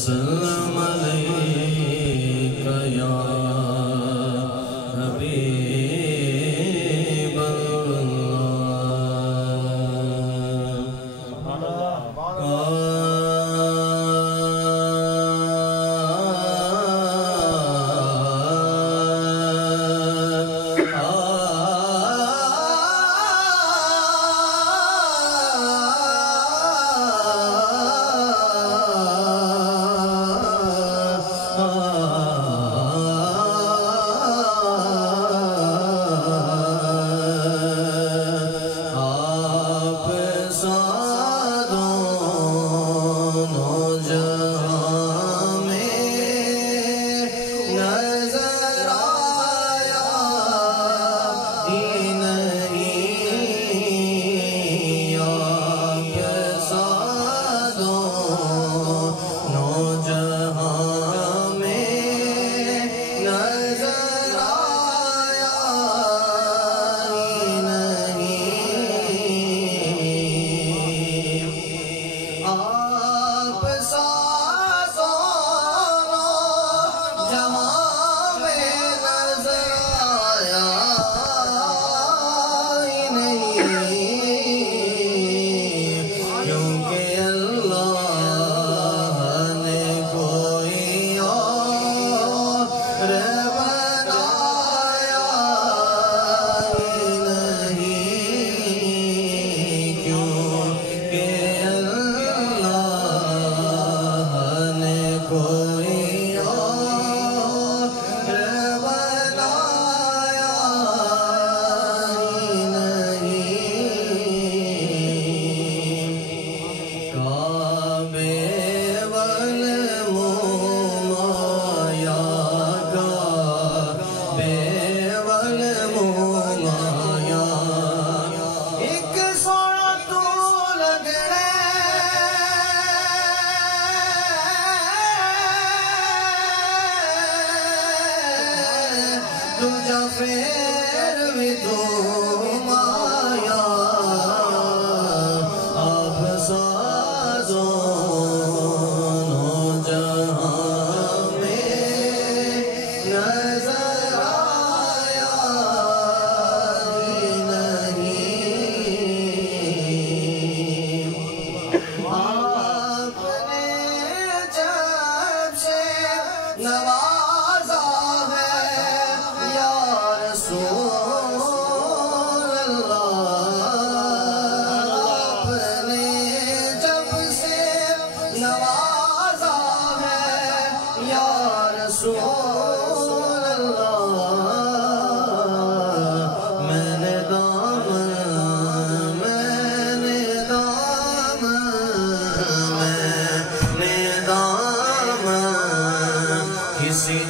وسلم علیک یا حبیب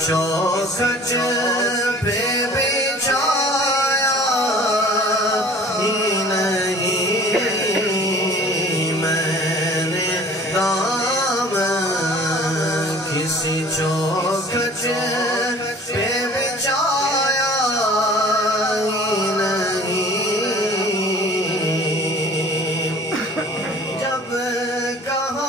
چوکھٹ پہ بچھایا ہی نہیں میں نے دامن کسی چوکھٹ پہ بچھایا ہی نہیں جب کہا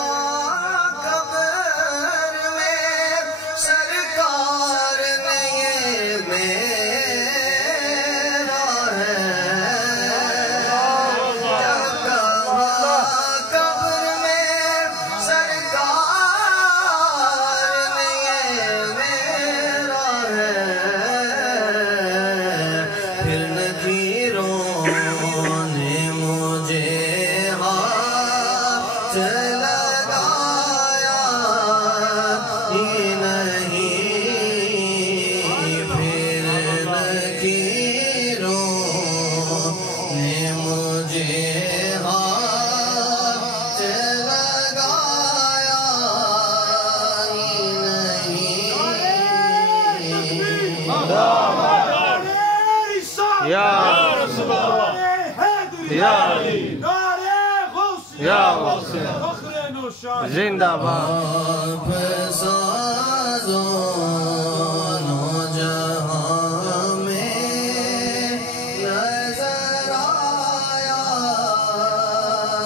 زندہ باد آپ سازوں جہاں میں نظر آیا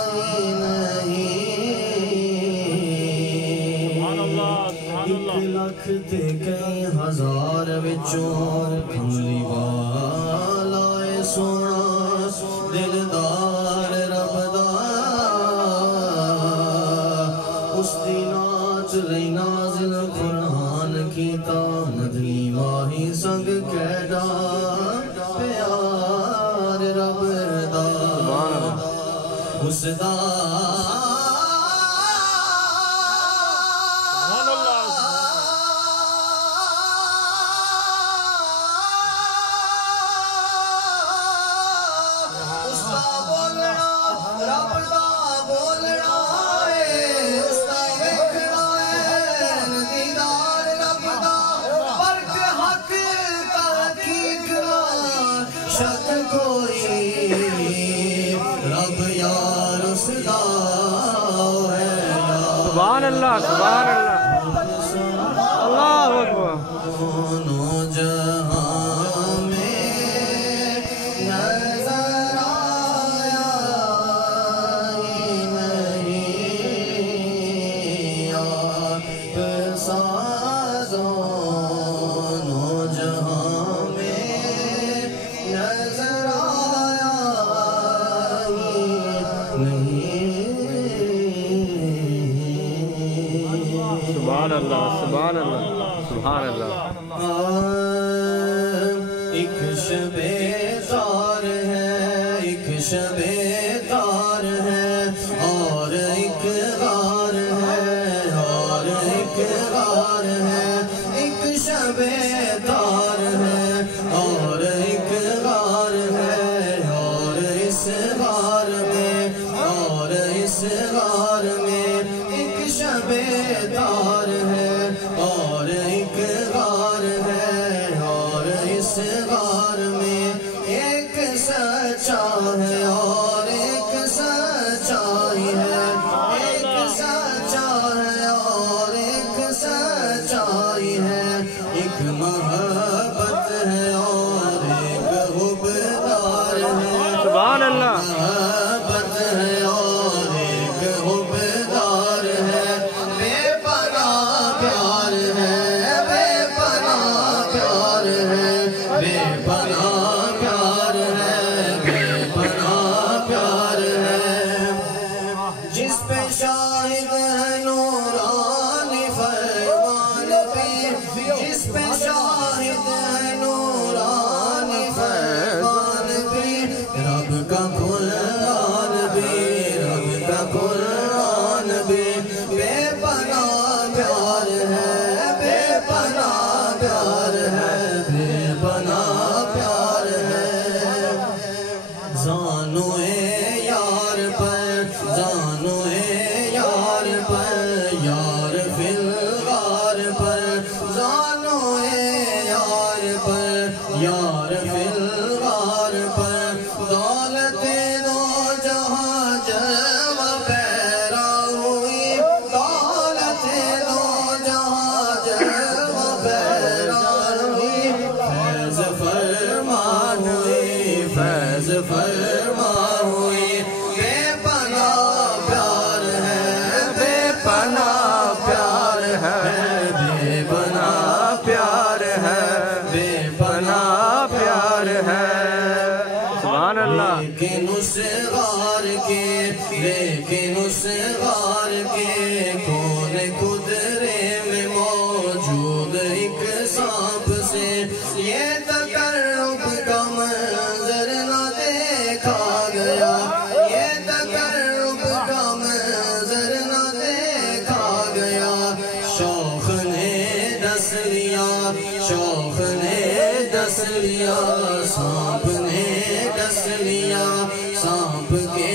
ہی نہیں لکھ تے کئی ہزار وچوں کملی والا اے سونا دلدار رب دا اس دی ناچ لئی نازل قرآن کیتا ندنی ماہی سنگ کیڈا پیار رب دا اس دا سبحان اللہ سبحان اللہ اللہ اکبر دونوں جہاں میں نظر آیا ہی نہیں آپ سا دونوں جہاں میں نظر آیا ہی نہیں سبحان اللہ سبحان اللہ سبحان اللہ ایک شب تار ہے ایک شب تار ہے اور ایک غار ہے اور ایک غار ہے ایک شب تار ہے اور ایک غار ہے اور اس غار میں اور اس غار میں ایک شب تار ہے اور ایک غار ہے اور اس غار میں ایک سچا ہے اور ایک سچائی ہے ایک سچا ہے اور ایک سچائی ہے ایک محبت ہے اور ایک حبدار ہے سبحان اللہ محبت ہے اور ایک حبدار ہے بے پناہ پیار ہے بے پناہ پیار ہے بے پناہ پیار ہے بے پناہ پیار ہے جس پہ شاہد ہے نورانی فرمان بھی جس پہ شاہد ہے نورانی فرمان بھی رب کا قرآن بھی رب کا قرآن بھی بے پناہ پیار ہے بے پناہ پیار ہے بے پناہ پیار ہے زانو یار پر زانو یار پر یار فی الغار پر زانو یار پر یار فی الغار پر دولت دو جہاں جلوہ پیرا ہوئی دولت دو جہاں جلوہ پیرا ہوئی فیض فرمان ہوئی فیض فرمان ہوئی بے پناہ پیار ہے بے پناہ پیار ہے بے پناہ پیار ہے بے پناہ پیار ہے سبحان اللہ لیکن اس غار کے لیکن اس غار کے کون قدرے میں موجود ایک سانپ سے یہ تقرب کا منظر نہ دیکھا گیا یہ تقرب کا منظر نہ دیکھا گیا شوق نے ڈس لیا شوق نے ڈس لیا سانپ نے ڈس لیا سانپ کے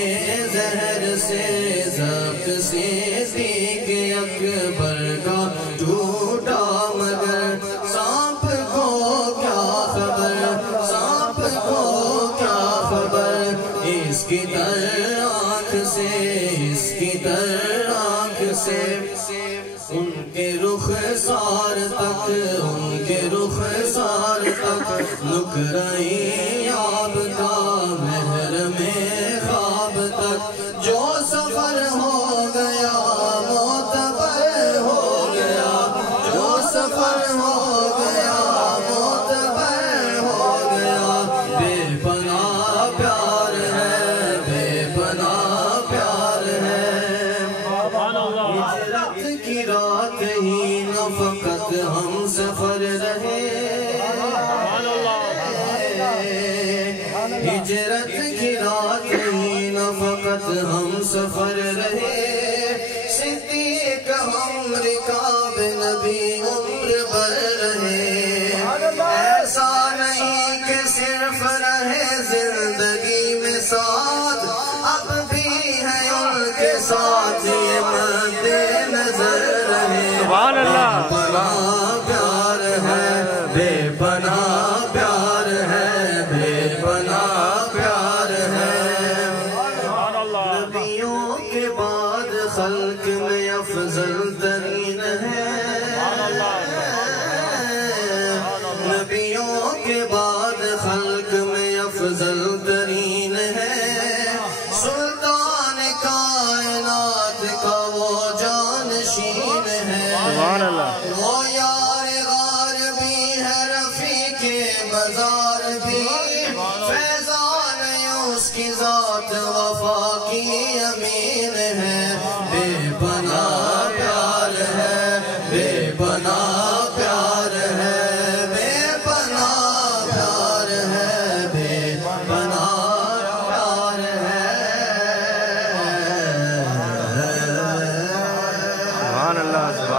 زہر سے ضبط صدیق اکبر کا ٹوٹا مگر سانپ کو کیا خبر سانپ کو کیا خبر اس کی تر آنکھ سے اس کی تر آنکھ سے ان کے رخسار تک ان کے رخسار تک لک رہی آب کا محرم خواب تک جو سفر ہو گیا معتبر ہو گیا جو سفر ہجرت کی رات ہی نہ فقط ہم سفر رہے، ہجرت کی رات ہی نہ فقط ہم سفر رہے، صدیق ہم رکاب نبی عمر بھر رہے، ایسا نہیں کہ صرف رہے زندگی میں ساتھ، اب بھی ہے ان کے ساتھ یہ مد نظر رہے۔ سبحان اللہ، پناہ پیار ہے، بے پناہ پیار ہے، بے پناہ پیار ہے۔ نبیوں کے بعد خلق میں افضل ترین ہے، نبیوں کے بعد خلق میں افضل ترین ہے، سلطان کائنات کا وہ جانشین ہے، سبحان اللہ، وہ یار غار بھی ہے، رفیق مزار بھی، فیضان اس کی ذات وفا کی امین ہے، بے پناہ پیار ہے، بے پناہ پیار ہے، بے پناہ پیار ہے، بے پناہ